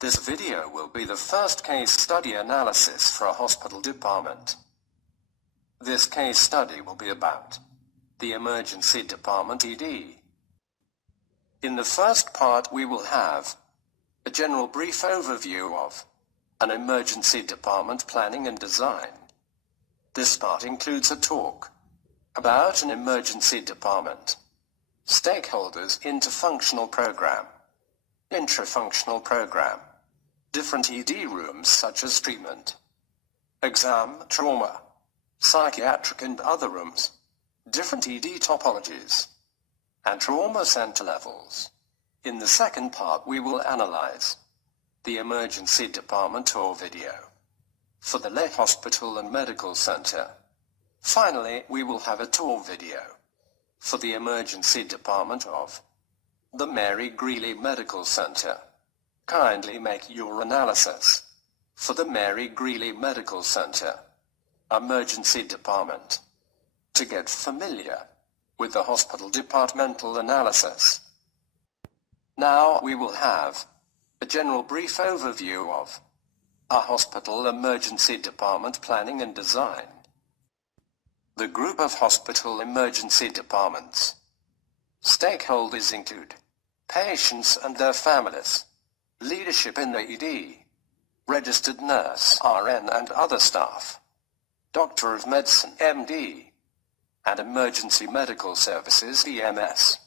This video will be the first case study analysis for a hospital department. This case study will be about the emergency department ED. In the first part we will have a general brief overview of an emergency department planning and design. This part includes a talk about an emergency department, stakeholders, Intra-functional Program, Intra-functional Program, different ED rooms such as treatment, exam, trauma, psychiatric and other rooms, different ED topologies, and trauma center levels. In the second part we will analyze the emergency department tour video for the Lahey Hospital and Medical Center. Finally, we will have a tour video for the emergency department of the Mary Greeley Medical Center. Kindly make your analysis for the Mary Greeley Medical Center emergency department to get familiar with the hospital departmental analysis. Now we will have a general brief overview of a hospital emergency department planning and design. The group of hospital emergency departments. Stakeholders include patients and their families, leadership in the ED, registered nurse, RN and other staff, doctor of medicine, MD, and emergency medical services, EMS.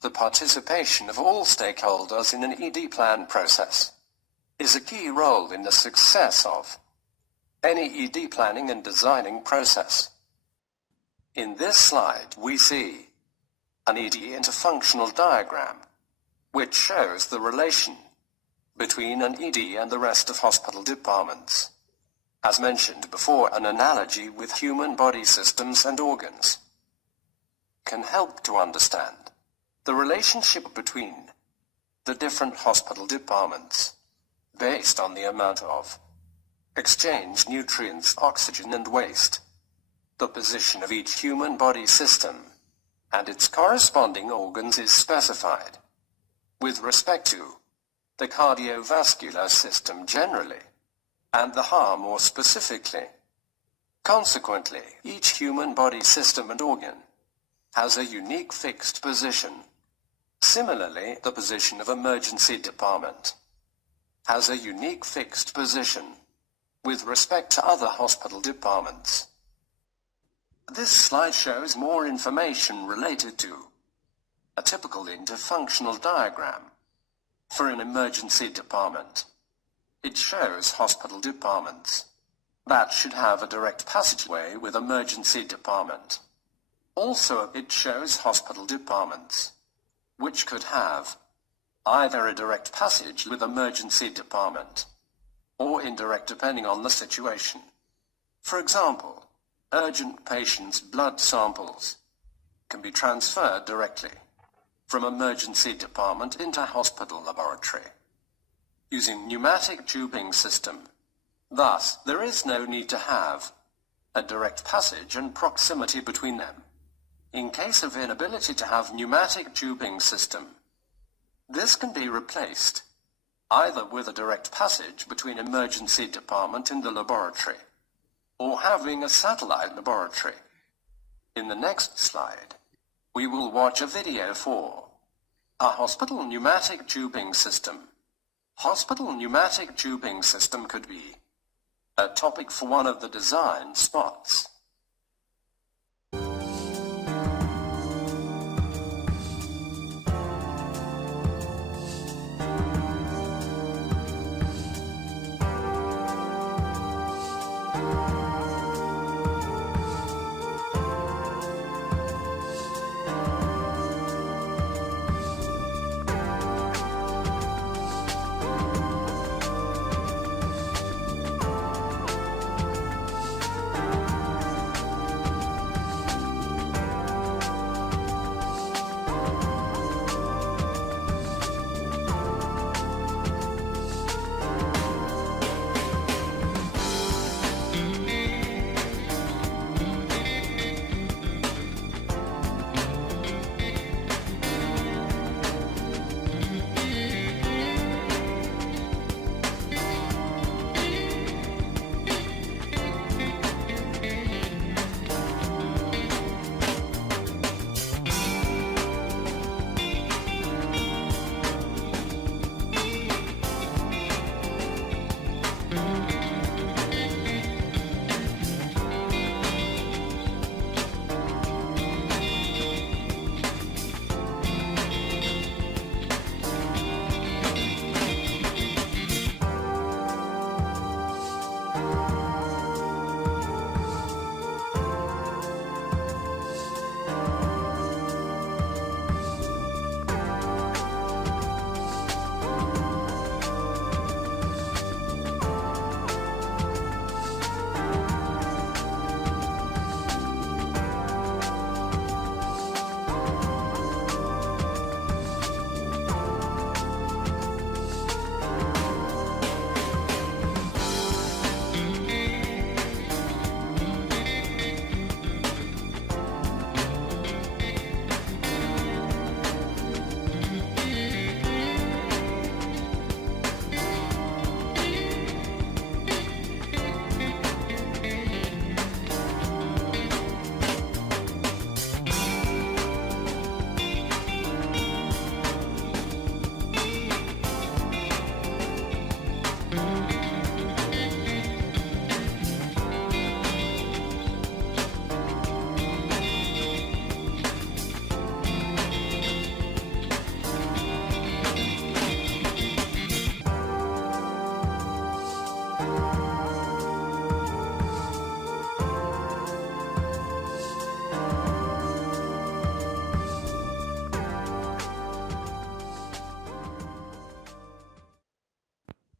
The participation of all stakeholders in an ED plan process is a key role in the success of any ED planning and designing process. In this slide we see an ED interfunctional diagram which shows the relation between an ED and the rest of hospital departments. As mentioned before, an analogy with human body systems and organs can help to understand the relationship between the different hospital departments based on the amount of exchange nutrients, oxygen and waste. The position of each human body system and its corresponding organs is specified with respect to the cardiovascular system generally, and the heart more specifically. Consequently, each human body system and organ has a unique fixed position. Similarly, the position of emergency department has a unique fixed position with respect to other hospital departments. This slide shows more information related to a typical interfunctional diagram for an emergency department. It shows hospital departments that should have a direct passageway with emergency department. Also, it shows hospital departments which could have either a direct passage with emergency department or indirect depending on the situation. For example, urgent patients' blood samples can be transferred directly from emergency department into hospital laboratory using pneumatic tubing system. Thus, there is no need to have a direct passage and proximity between them. In case of inability to have pneumatic tubing system, this can be replaced either with a direct passage between emergency department and the laboratory, or having a satellite laboratory. In the next slide, we will watch a video for a hospital pneumatic tubing system. Hospital pneumatic tubing system could be a topic for one of the design spots.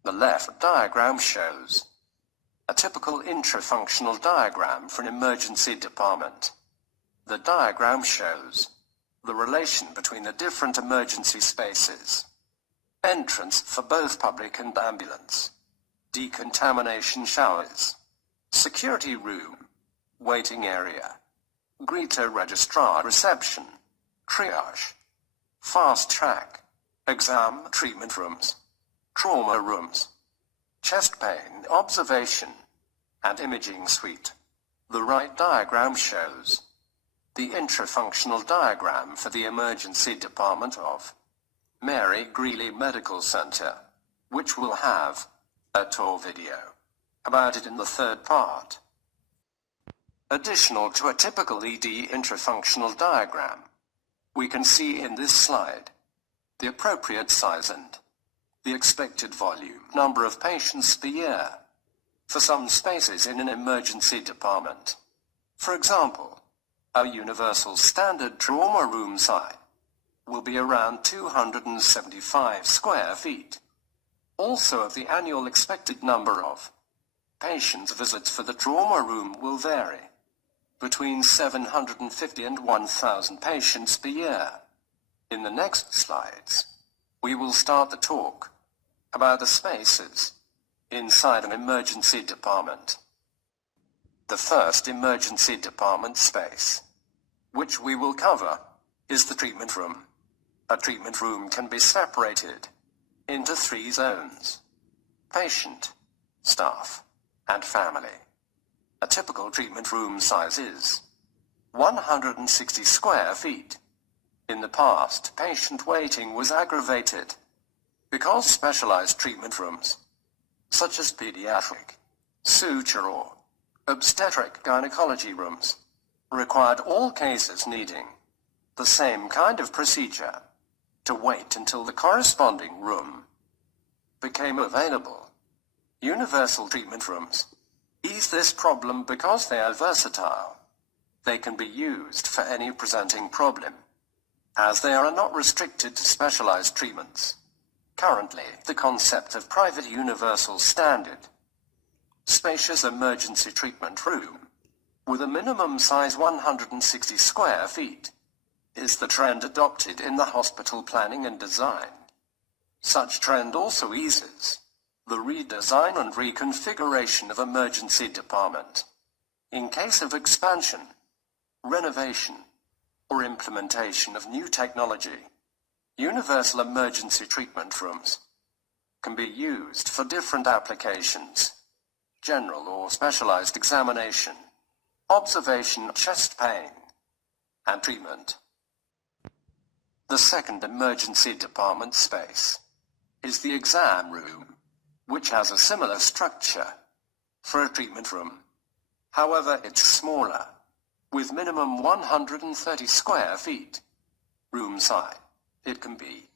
The left diagram shows a typical intra-functional diagram for an emergency department. The diagram shows the relation between the different emergency spaces: entrance for both public and ambulance, decontamination showers, security room, waiting area, greeter registrar reception, triage, fast track, exam treatment rooms, trauma rooms, chest pain observation, and imaging suite. The right diagram shows the intra-functional diagram for the emergency department of Mary Greeley Medical Center, which will have a tour video about it in the third part. Additional to a typical ED intra-functional diagram, we can see in this slide the appropriate size and the expected volume number of patients per year for some spaces in an emergency department. For example, a universal standard trauma room size will be around 275 square feet. Also, the annual expected number of patients visits for the trauma room will vary between 750 and 1,000 patients per year. In the next slides, we will start the talk about the spaces inside an emergency department. The first emergency department space, which we will cover, is the treatment room. A treatment room can be separated into 3 zones: patient, staff, and family. A typical treatment room size is 160 square feet. In the past, patient waiting was aggravated because specialized treatment rooms, such as pediatric, suture or obstetric gynecology rooms, required all cases needing the same kind of procedure to wait until the corresponding room became available. Universal treatment rooms ease this problem because they are versatile. They can be used for any presenting problem, as they are not restricted to specialized treatments. Currently, the concept of private universal standard spacious emergency treatment room with a minimum size 160 square feet is the trend adopted in the hospital planning and design. Such trend also eases the redesign and reconfiguration of emergency department. In case of expansion, renovation, or implementation of new technology, universal emergency treatment rooms can be used for different applications: general or specialized examination, observation, chest pain, and treatment. The second emergency department space is the exam room. which has a similar structure for a treatment room. However, it's smaller, with minimum 130 square feet room size. It can be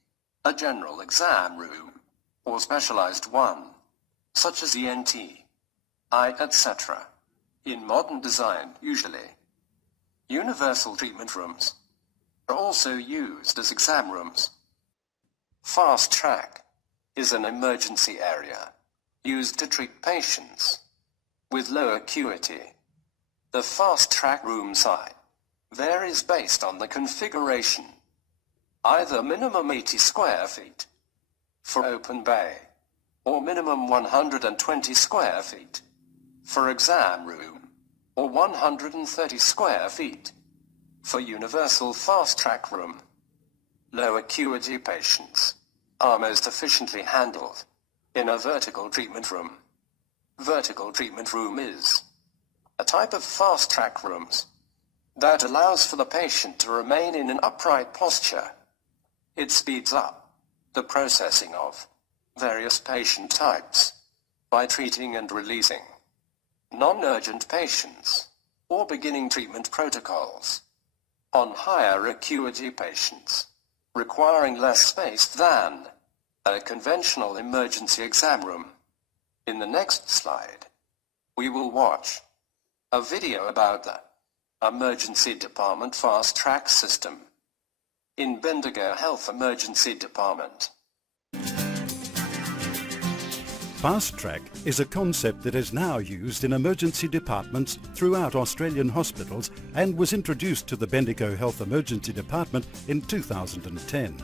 a general exam room, or specialized one, such as ENT, eye, etc. in modern design usually. Universal treatment rooms are also used as exam rooms. Fast track is an emergency area used to treat patients with low acuity. The fast track room size varies based on the configuration, either minimum 80 square feet for open bay, or minimum 120 square feet for exam room, or 130 square feet for universal fast track room. Low acuity patients are most efficiently handled in a vertical treatment room. Vertical treatment room is a type of fast track rooms that allows for the patient to remain in an upright posture. It speeds up the processing of various patient types by treating and releasing non-urgent patients or beginning treatment protocols on higher acuity patients requiring less space than a conventional emergency exam room. In the next slide, we will watch a video about the Emergency Department Fast Track System in Bendigo Health Emergency Department. Fast Track is a concept that is now used in emergency departments throughout Australian hospitals and was introduced to the Bendigo Health Emergency Department in 2010.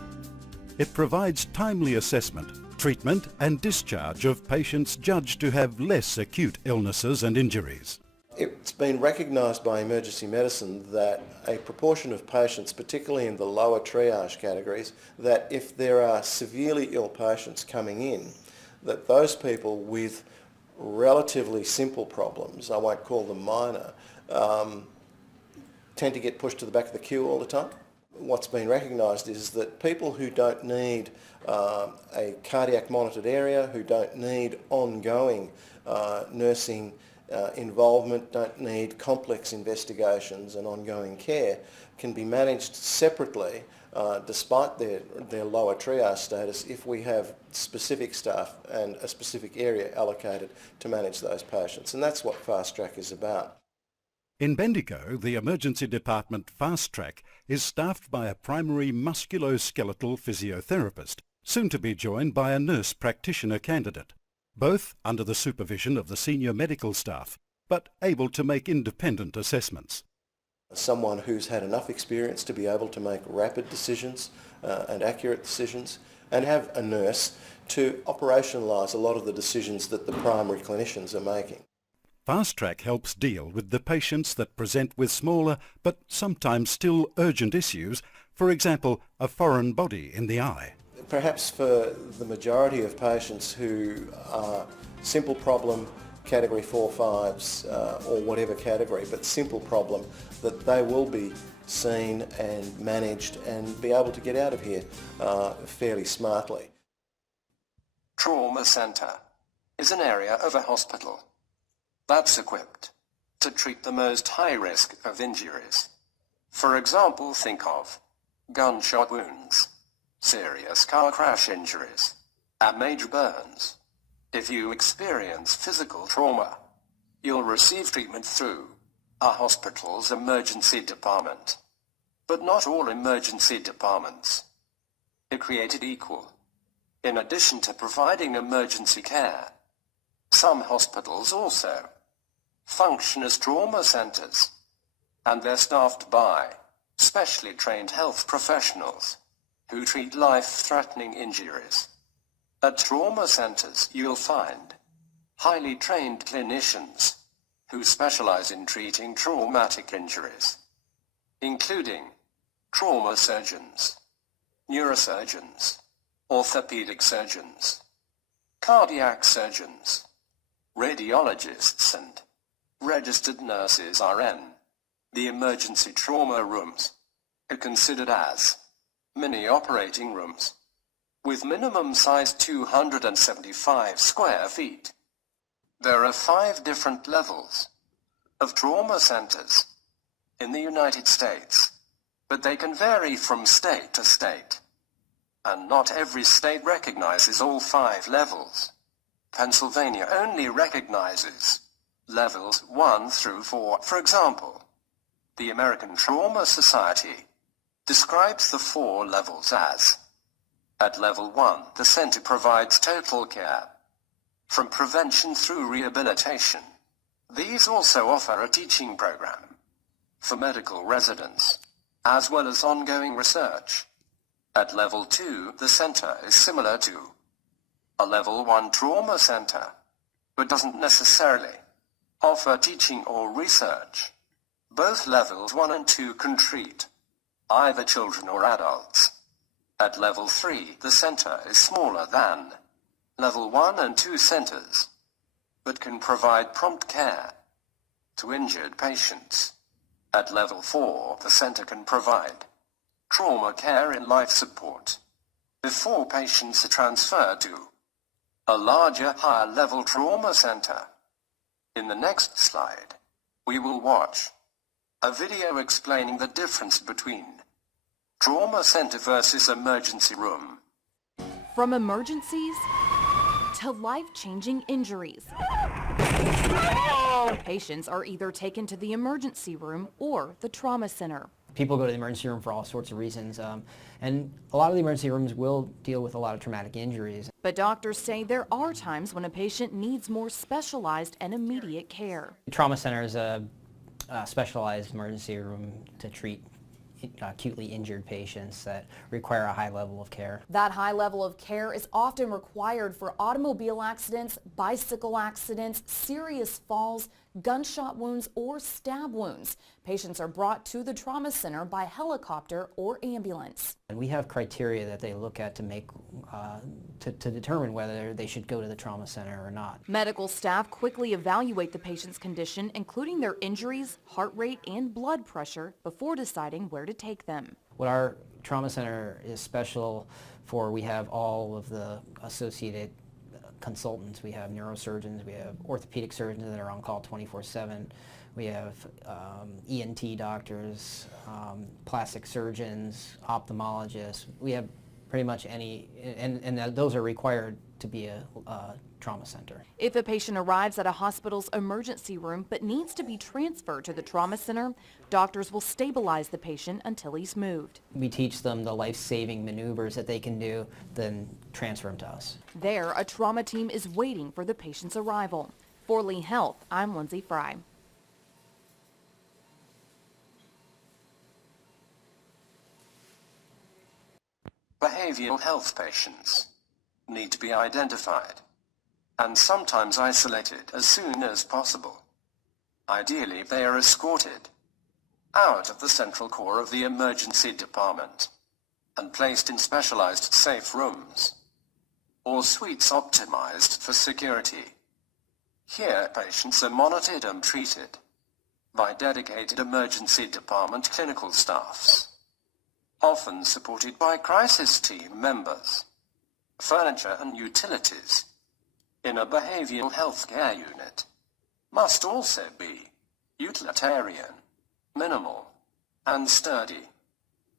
It provides timely assessment, treatment and discharge of patients judged to have less acute illnesses and injuries. It's been recognised by emergency medicine that a proportion of patients, particularly in the lower triage categories, that if there are severely ill patients coming in, that those people with relatively simple problems, I won't call them minor, tend to get pushed to the back of the queue all the time. What's been recognised is that people who don't need a cardiac monitored area, who don't need ongoing nursing involvement, don't need complex investigations and ongoing care, can be managed separately despite their lower triage status if we have specific staff and a specific area allocated to manage those patients. And that's what Fast Track is about. In Bendigo, the emergency department Fast Track is staffed by a primary musculoskeletal physiotherapist, soon to be joined by a nurse practitioner candidate, both under the supervision of the senior medical staff, but able to make independent assessments. Someone who's had enough experience to be able to make rapid decisions and accurate decisions, and have a nurse to operationalise a lot of the decisions that the primary clinicians are making. Fast Track helps deal with the patients that present with smaller but sometimes still urgent issues, for example, a foreign body in the eye. Perhaps for the majority of patients who are simple problem, category 4-5s or whatever category, but simple problem, that they will be seen and managed and be able to get out of here fairly smartly. Trauma Centre is an area of a hospital that's equipped to treat the most high risk of injuries. For example, think of gunshot wounds, serious car crash injuries, and major burns. If you experience physical trauma, you'll receive treatment through a hospital's emergency department. But not all emergency departments are created equal. In addition to providing emergency care, some hospitals also function as trauma centres, and they're staffed by specially trained health professionals who treat life-threatening injuries. At trauma centres you'll find highly trained clinicians who specialize in treating traumatic injuries, including trauma surgeons, neurosurgeons, orthopedic surgeons, cardiac surgeons, radiologists and registered nurses RN. The emergency trauma rooms are considered as mini operating rooms. with minimum size 275 square feet. There are 5 different levels of trauma centers in the United States, but they can vary from state to state, and not every state recognizes all 5 levels. Pennsylvania only recognizes levels 1 through 4. For example, the American Trauma Society describes the 4 levels as: at level 1, the center provides total care, from prevention through rehabilitation. These also offer a teaching program for medical residents, as well as ongoing research. At level 2, the center is similar to a level 1 trauma center, but doesn't necessarily offer teaching or research. Both levels 1 and 2 can treat either children or adults. At level 3, the center is smaller than level 1 and 2 centers, but can provide prompt care to injured patients. At level 4, the center can provide trauma care and life support before patients are transferred to a larger, higher-level trauma center. In the next slide, we will watch a video explaining the difference between trauma center versus emergency room. From emergencies to life-changing injuries, patients are either taken to the emergency room or the trauma center. People go to the emergency room for all sorts of reasons, and a lot of the emergency rooms will deal with a lot of traumatic injuries. But doctors say there are times when a patient needs more specialized and immediate care. The trauma center is a specialized emergency room to treat acutely injured patients that require a high level of care. That high level of care is often required for automobile accidents, bicycle accidents, serious falls, gunshot wounds, or stab wounds. Patients are brought to the trauma center by helicopter or ambulance. And we have criteria that they look at to make to determine whether they should go to the trauma center or not. Medical staff quickly evaluate the patient's condition, including their injuries, heart rate, and blood pressure, before deciding where to take them. What our trauma center is special for, we have all of the associated consultants. We have neurosurgeons, we have orthopedic surgeons that are on call 24/7. We have ENT doctors, plastic surgeons, ophthalmologists. We have pretty much any, and those are required to be a trauma center. If a patient arrives at a hospital's emergency room but needs to be transferred to the trauma center, doctors will stabilize the patient until he's moved. We teach them the life-saving maneuvers that they can do, then transfer them to us. There, a trauma team is waiting for the patient's arrival. For Lee Health, I'm Lindsay Fry. Behavioral health patients need to be identified and sometimes isolated as soon as possible. Ideally, they are escorted out of the central core of the emergency department and placed in specialized safe rooms or suites optimized for security. Here, patients are monitored and treated by dedicated emergency department clinical staffs, often supported by crisis team members. Furniture and utilities in a behavioral health care unit must also be utilitarian, minimal, and sturdy,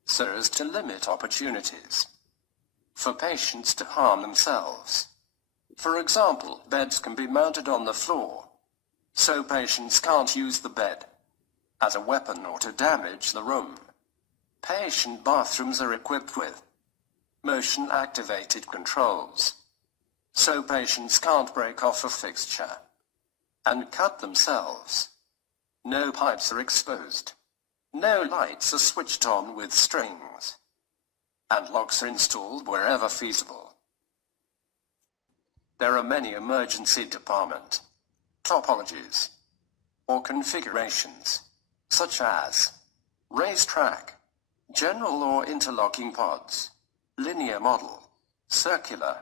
so as to limit opportunities for patients to harm themselves. For example, beds can be mounted on the floor, so patients can't use the bed as a weapon or to damage the room. Patient bathrooms are equipped with motion-activated controls, so patients can't break off a fixture and cut themselves. No pipes are exposed. No lights are switched on with strings, and locks are installed wherever feasible. There are many emergency department topologies or configurations, such as racetrack, general or interlocking pods, linear model, circular,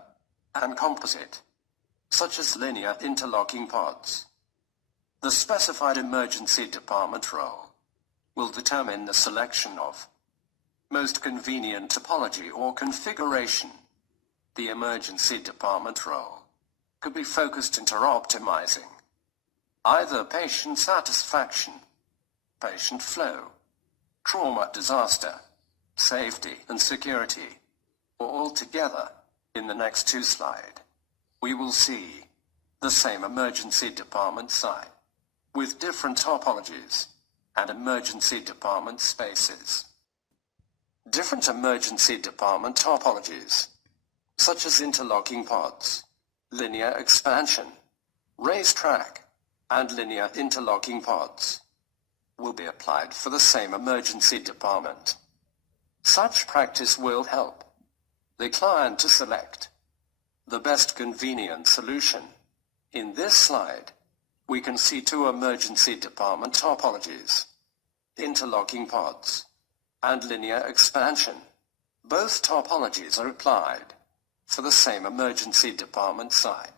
and composite, such as linear interlocking pods. The specified emergency department role will determine the selection of most convenient topology or configuration The emergency department role could be focused into optimizing either patient satisfaction, patient flow, trauma disaster, safety and security, or all together. In the next two slides, we will see the same emergency department site with different topologies and emergency department spaces. Different emergency department topologies, such as interlocking pods, linear expansion, racetrack, and linear interlocking pods, will be applied for the same emergency department. Such practice will help the client to select the best convenient solution. In this slide, we can see two emergency department topologies, interlocking pods and linear expansion. Both topologies are applied for the same emergency department site.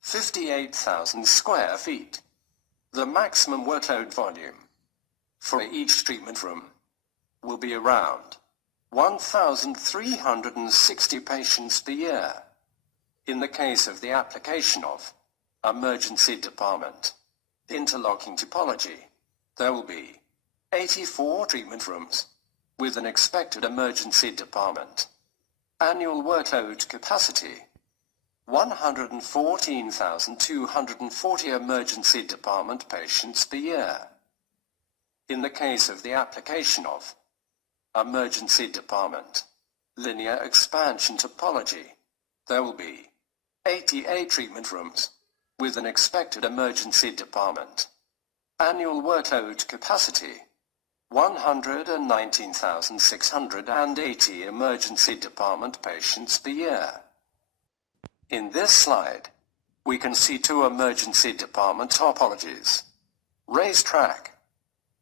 58,000 square feet. The maximum workload volume for each treatment room will be around 1,360 patients per year. In the case of the application of emergency department interlocking topology, there will be 84 treatment rooms with an expected emergency department annual workload capacity 114,240 emergency department patients per year. In the case of the application of emergency department linear expansion topology, there will be 88 treatment rooms with an expected emergency department annual workload capacity 119,680 emergency department patients per year. In this slide, we can see two emergency department topologies, racetrack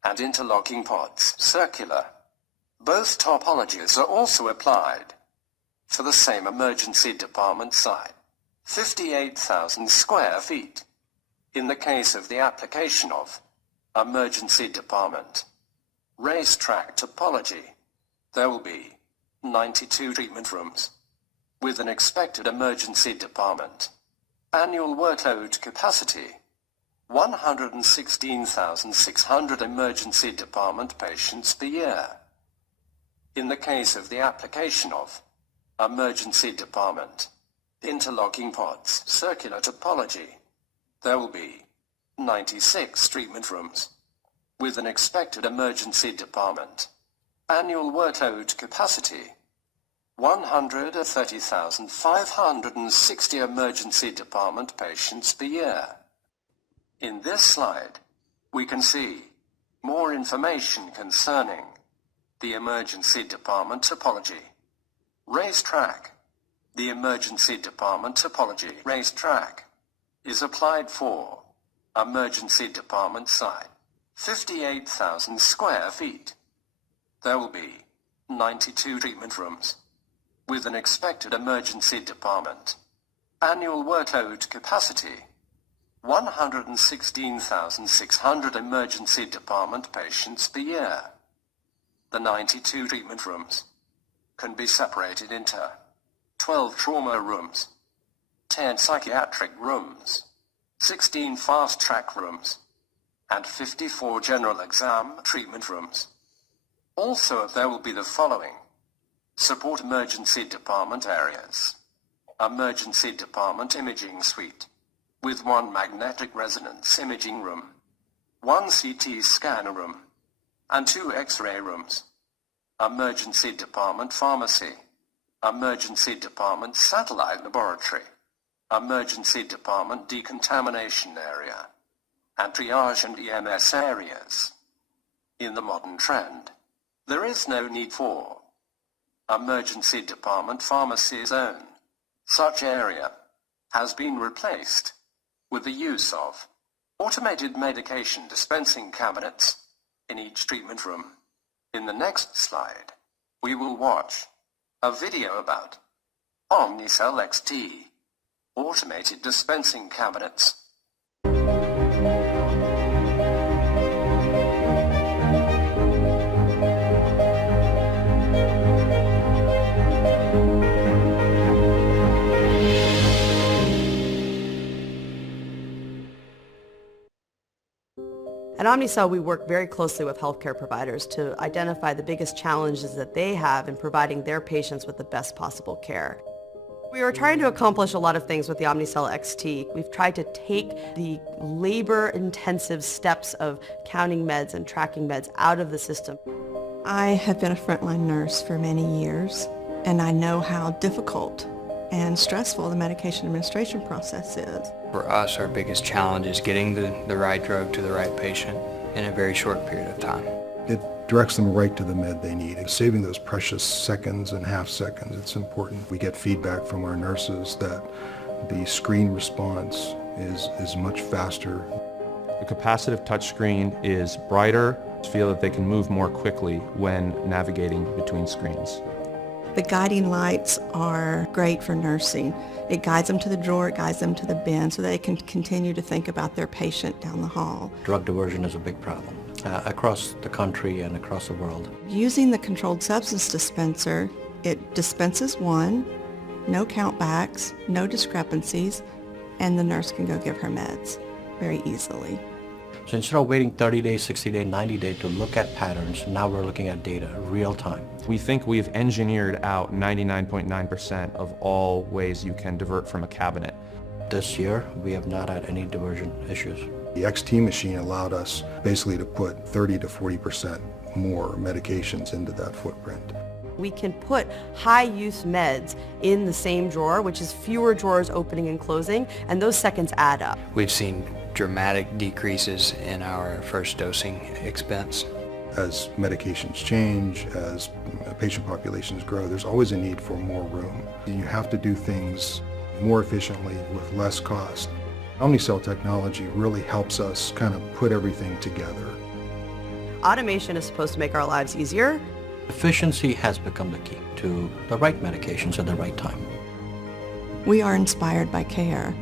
and interlocking pods, circular. Both topologies are also applied for the same emergency department site, 58,000 square feet. In the case of the application of emergency department racetrack topology, there will be 92 treatment rooms with an expected emergency department annual workload capacity 116,600 emergency department patients per year. In the case of the application of emergency department interlocking pods circular topology, there will be 96 treatment rooms with an expected emergency department annual workload capacity 130,560 emergency department patients per year. In this slide, we can see more information concerning the emergency department topology. Racetrack. The emergency department topology racetrack is applied for emergency department site, 58,000 square feet. There will be 92 treatment rooms with an expected emergency department annual workload capacity 116,600 emergency department patients per year. The 92 treatment rooms can be separated into 12 trauma rooms, 10 psychiatric rooms, 16 fast-track rooms, and 54 general exam treatment rooms. Also, there will be the following: support emergency department areas, emergency department imaging suite, with 1 magnetic resonance imaging room, 1 CT scan room, and 2 X-ray rooms, emergency department pharmacy, emergency department satellite laboratory, emergency department decontamination area, and triage and EMS areas. In the modern trend, there is no need for emergency department pharmacy zone. Such area has been replaced with the use of automated medication dispensing cabinets in each treatment room. In the next slide, we will watch a video about Omnicell XT, automated dispensing cabinets. At Omnicell, we work very closely with healthcare providers to identify the biggest challenges that they have in providing their patients with the best possible care. We are trying to accomplish a lot of things with the Omnicell XT. We've tried to take the labor-intensive steps of counting meds and tracking meds out of the system. I have been a frontline nurse for many years, and I know how difficult and stressful the medication administration process is. For us, our biggest challenge is getting the right drug to the right patient in a very short period of time. It directs them right to the med they need. Saving those precious seconds and half seconds, it's important. We get feedback from our nurses that the screen response is much faster. The capacitive touchscreen is brighter, feel that they can move more quickly when navigating between screens. The guiding lights are great for nursing. It guides them to the drawer, it guides them to the bin so they can continue to think about their patient down the hall. Drug diversion is a big problem across the country and across the world. Using the controlled substance dispenser, it dispenses one, no countbacks, no discrepancies, and the nurse can go give her meds very easily. So instead of waiting 30 days, 60 days, 90 days to look at patterns, now we're looking at data real time. We think we've engineered out 99.9% of all ways you can divert from a cabinet. This year, we have not had any diversion issues. The XT machine allowed us basically to put 30 to 40% more medications into that footprint. We can put high-use meds in the same drawer, which is fewer drawers opening and closing, and those seconds add up. We've seen dramatic decreases in our first dosing expense. As medications change, as patient populations grow, there's always a need for more room. You have to do things more efficiently with less cost. Omnicell technology really helps us kind of put everything together. Automation is supposed to make our lives easier. Efficiency has become the key to the right medications at the right time. We are inspired by care.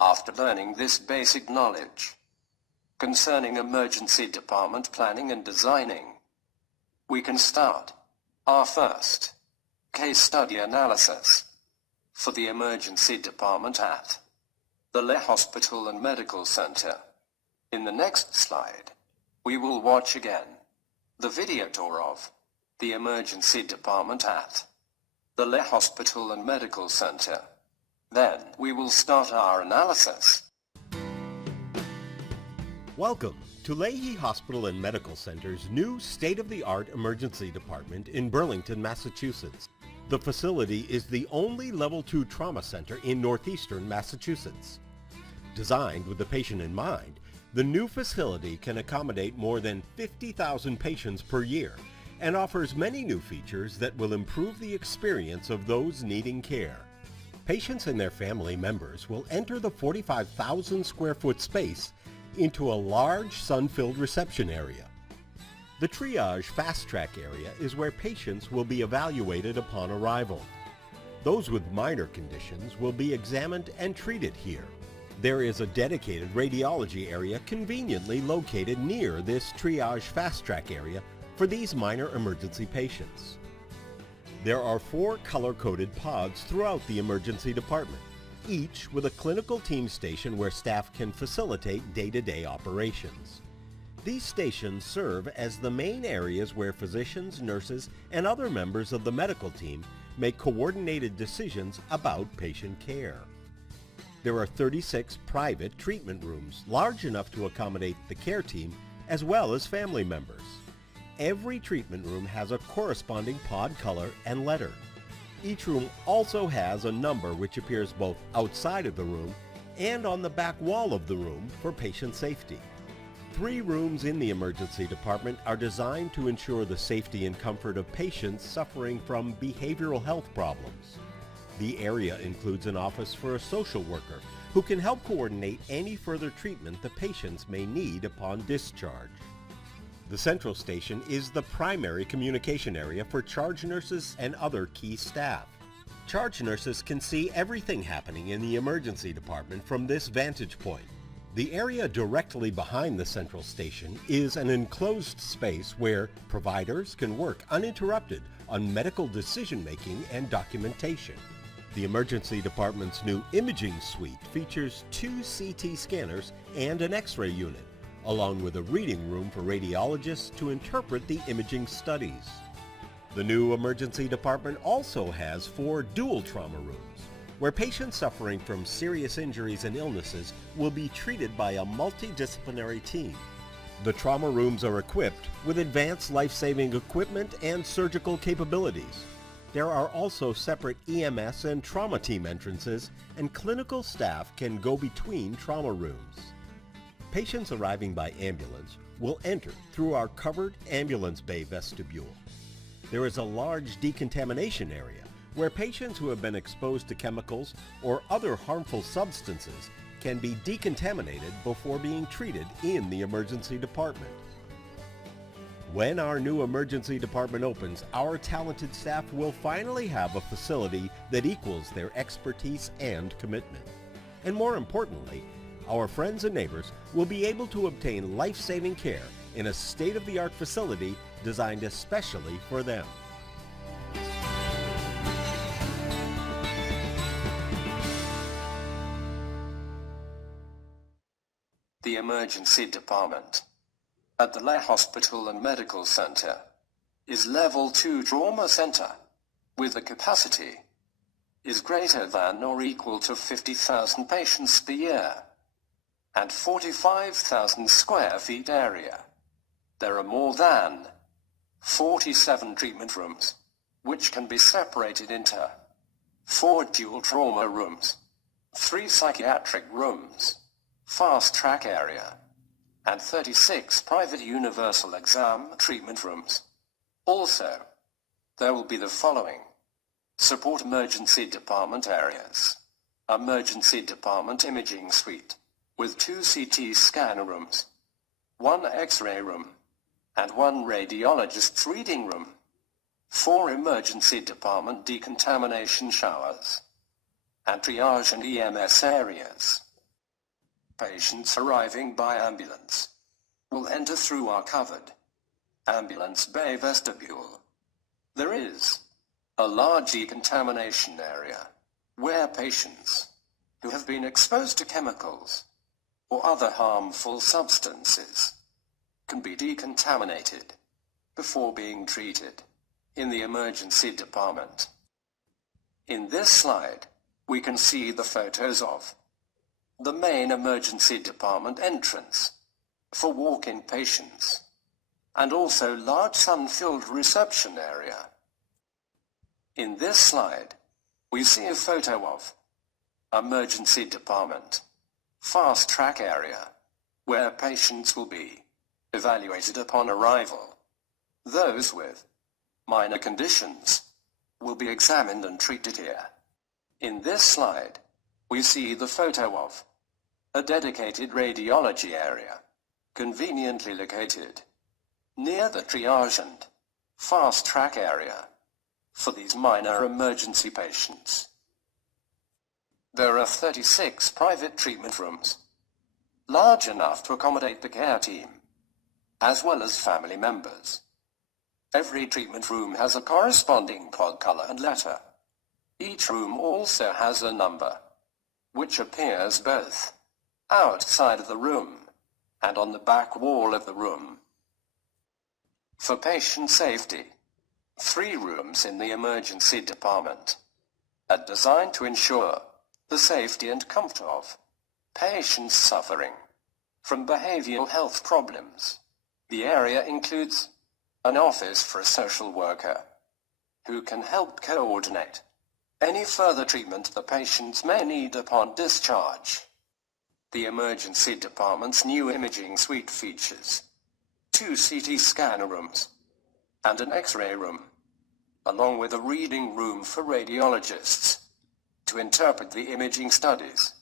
After learning this basic knowledge concerning emergency department planning and designing, we can start our first case study analysis for the emergency department at the Lahey Hospital Medical Center. In the next slide, we will watch again the video tour of the emergency department at the Lahey Hospital Medical Center. Then we will start our analysis. Welcome to Lahey Hospital and Medical Center's new state-of-the-art emergency department in Burlington, Massachusetts. The facility is the only Level 2 trauma center in northeastern Massachusetts. Designed with the patient in mind, the new facility can accommodate more than 50,000 patients per year and offers many new features that will improve the experience of those needing care. Patients and their family members will enter the 45,000 square foot space into a large sun-filled reception area. The triage fast-track area is where patients will be evaluated upon arrival. Those with minor conditions will be examined and treated here. There is a dedicated radiology area conveniently located near this triage fast-track area for these minor emergency patients. There are 4 color-coded pods throughout the emergency department, each with a clinical team station where staff can facilitate day-to-day operations. These stations serve as the main areas where physicians, nurses, and other members of the medical team make coordinated decisions about patient care. There are 36 private treatment rooms, large enough to accommodate the care team as well as family members. Every treatment room has a corresponding pod color and letter. Each room also has a number which appears both outside of the room and on the back wall of the room for patient safety. 3 rooms in the emergency department are designed to ensure the safety and comfort of patients suffering from behavioral health problems. The area includes an office for a social worker who can help coordinate any further treatment the patients may need upon discharge. The central station is the primary communication area for charge nurses and other key staff. Charge nurses can see everything happening in the emergency department from this vantage point. The area directly behind the central station is an enclosed space where providers can work uninterrupted on medical decision-making and documentation. The emergency department's new imaging suite features 2 CT scanners and an X-ray unit, along with a reading room for radiologists to interpret the imaging studies. The new emergency department also has 4 dual trauma rooms, where patients suffering from serious injuries and illnesses will be treated by a multidisciplinary team. The trauma rooms are equipped with advanced life-saving equipment and surgical capabilities. There are also separate EMS and trauma team entrances, and clinical staff can go between trauma rooms. Patients arriving by ambulance will enter through our covered ambulance bay vestibule. There is a large decontamination area where patients who have been exposed to chemicals or other harmful substances can be decontaminated before being treated in the emergency department. When our new emergency department opens, our talented staff will finally have a facility that equals their expertise and commitment. And more importantly, our friends and neighbors will be able to obtain life-saving care in a state-of-the-art facility designed especially for them. The emergency department at the Lahey Hospital and Medical Center is Level 2 trauma center with a capacity is greater than or equal to 50,000 patients per year and 45,000 square feet area. There are more than 47 treatment rooms, which can be separated into 4 dual trauma rooms, 3 psychiatric rooms, fast track area, and 36 private universal exam treatment rooms. Also, there will be the following: support emergency department areas, emergency department imaging suite with 2 CT scan rooms, 1 X-ray room, and 1 radiologist's reading room, 4 emergency department decontamination showers, and triage and EMS areas. Patients arriving by ambulance will enter through our covered ambulance bay vestibule. There is a large decontamination area where patients who have been exposed to chemicals or other harmful substances can be decontaminated before being treated in the emergency department. In this slide, we can see the photos of the main emergency department entrance for walk-in patients, and also large sun-filled reception area. In this slide, we see a photo of emergency department fast track area, where patients will be evaluated upon arrival. Those with minor conditions will be examined and treated here. In this slide, we see the photo of a dedicated radiology area, conveniently located near the triage and fast track area for these minor emergency patients. There are 36 private treatment rooms, large enough to accommodate the care team, as well as family members. Every treatment room has a corresponding pod color and letter. Each room also has a number, which appears both outside of the room and on the back wall of the room. For patient safety, 3 rooms in the emergency department are designed to ensure the safety and comfort of patients suffering from behavioral health problems. The area includes an office for a social worker who can help coordinate any further treatment the patients may need upon discharge. The emergency department's new imaging suite features 2 CT scan rooms and an X-ray room, along with a reading room for radiologists to interpret the imaging studies.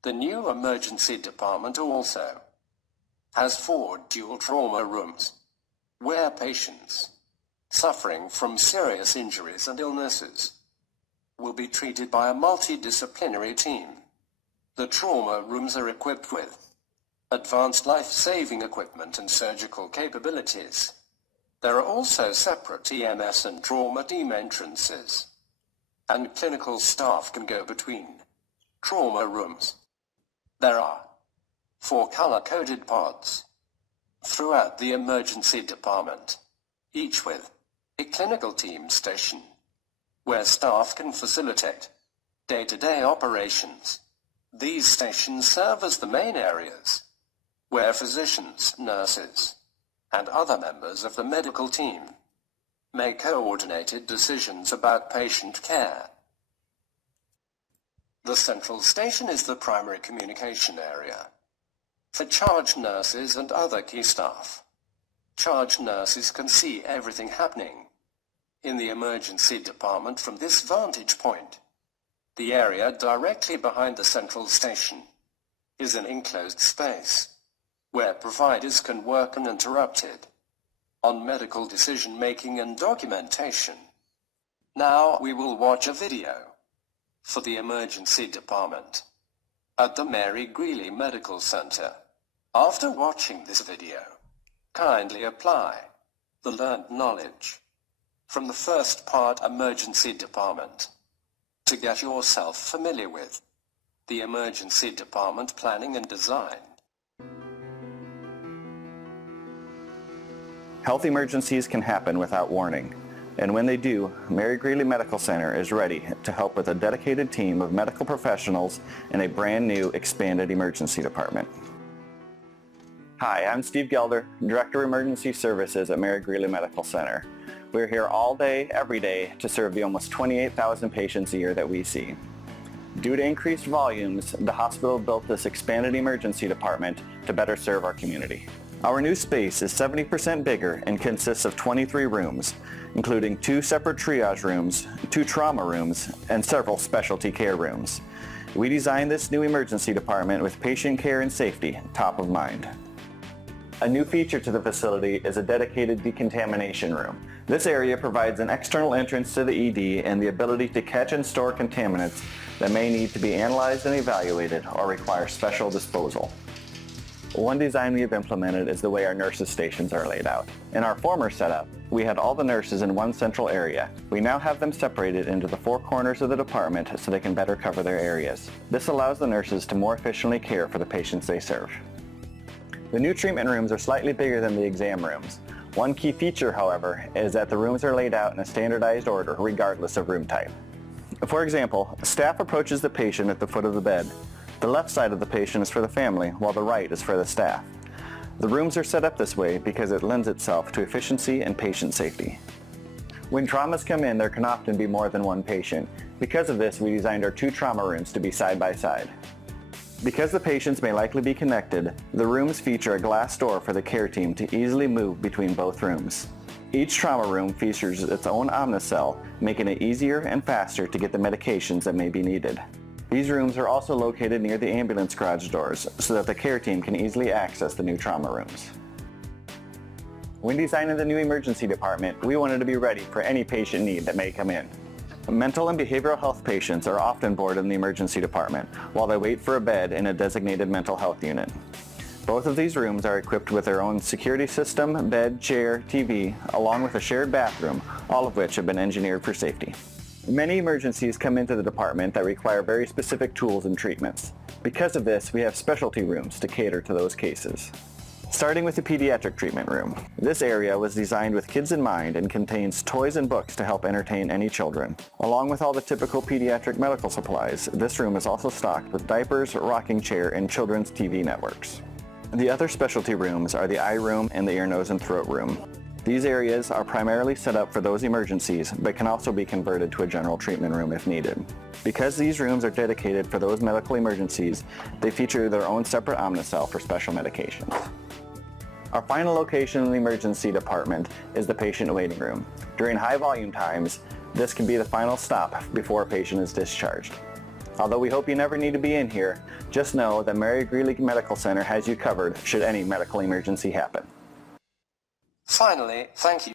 The new emergency department also has 4 dual trauma rooms, where patients suffering from serious injuries and illnesses will be treated by a multidisciplinary team. The trauma rooms are equipped with advanced life-saving equipment and surgical capabilities. There are also separate EMS and trauma team entrances, and clinical staff can go between trauma rooms. There are 4 color-coded pods throughout the emergency department, each with a clinical team station, where staff can facilitate day-to-day operations. These stations serve as the main areas where physicians, nurses, and other members of the medical team make coordinated decisions about patient care. The central station is the primary communication area for charge nurses and other key staff. Charge nurses can see everything happening in the emergency department from this vantage point. The area directly behind the central station is an enclosed space where providers can work uninterrupted on medical decision-making and documentation. Now we will watch a video for the emergency department at the Mary Greeley Medical Center. After watching this video, kindly apply the learned knowledge from the first part emergency department to get yourself familiar with the emergency department planning and design. Health emergencies can happen without warning, and when they do, Mary Greeley Medical Center is ready to help with a dedicated team of medical professionals in a brand new expanded emergency department. Hi, I'm Steve Gelder, Director of Emergency Services at Mary Greeley Medical Center. We're here all day, every day, to serve the almost 28,000 patients a year that we see. Due to increased volumes, the hospital built this expanded emergency department to better serve our community. Our new space is 70% bigger and consists of 23 rooms, including 2 separate triage rooms, 2 trauma rooms, and several specialty care rooms. We designed this new emergency department with patient care and safety top of mind. A new feature to the facility is a dedicated decontamination room. This area provides an external entrance to the ED and the ability to catch and store contaminants that may need to be analyzed and evaluated or require special disposal. One design we have implemented is the way our nurses' stations are laid out. In our former setup, we had all the nurses in one central area. We now have them separated into the 4 corners of the department so they can better cover their areas. This allows the nurses to more efficiently care for the patients they serve. The new treatment rooms are slightly bigger than the exam rooms. One key feature, however, is that the rooms are laid out in a standardized order regardless of room type. For example, staff approaches the patient at the foot of the bed. The left side of the patient is for the family, while the right is for the staff. The rooms are set up this way because it lends itself to efficiency and patient safety. When traumas come in, there can often be more than one patient. Because of this, we designed our 2 trauma rooms to be side by side. Because the patients may likely be connected, the rooms feature a glass door for the care team to easily move between both rooms. Each trauma room features its own Omnicell, making it easier and faster to get the medications that may be needed. These rooms are also located near the ambulance garage doors so that the care team can easily access the new trauma rooms. When designing the new emergency department, we wanted to be ready for any patient need that may come in. Mental and behavioral health patients are often boarded in the emergency department while they wait for a bed in a designated mental health unit. Both of these rooms are equipped with their own security system, bed, chair, TV, along with a shared bathroom, all of which have been engineered for safety. Many emergencies come into the department that require very specific tools and treatments. Because of this, we have specialty rooms to cater to those cases. Starting with the pediatric treatment room. This area was designed with kids in mind and contains toys and books to help entertain any children. Along with all the typical pediatric medical supplies, this room is also stocked with diapers, rocking chair, and children's TV networks. The other specialty rooms are the eye room and the ear, nose, and throat room. These areas are primarily set up for those emergencies, but can also be converted to a general treatment room if needed. Because these rooms are dedicated for those medical emergencies, they feature their own separate Omnicell for special medications. Our final location in the emergency department is the patient waiting room. During high volume times, this can be the final stop before a patient is discharged. Although we hope you never need to be in here, just know that Mary Greeley Medical Center has you covered should any medical emergency happen. Finally, thank you.